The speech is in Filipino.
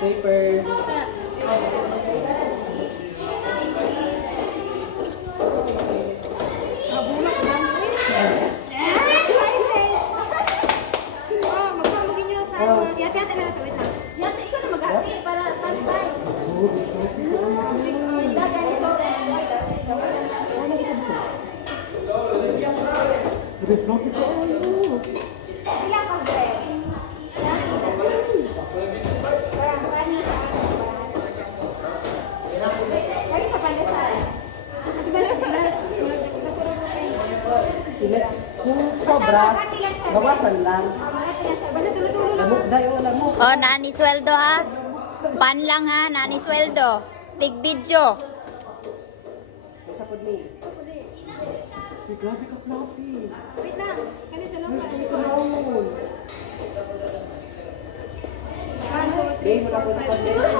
Paper. Yes. Yate na natin, wait lang. Yate, ikaw na mag-ate para pantay. Ilang ka, Brett? Lagi sa pandesal. Kung sobra, bawasan lang. Lamok dayo, lamok. Oh, nani sweldo ha? Pan lang ha, nani sweldo. Tig video. Sa pudli. Grabe ka, Fluffy. Wait lang. Kani sa loob. Ito na ako. Bay, wala po na pandesal.